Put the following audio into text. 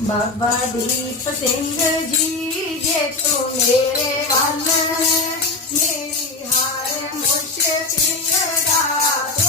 बाबा दीप सिंह जी जे तू तो मेरे वाल मेरी हार मुश्किल दा।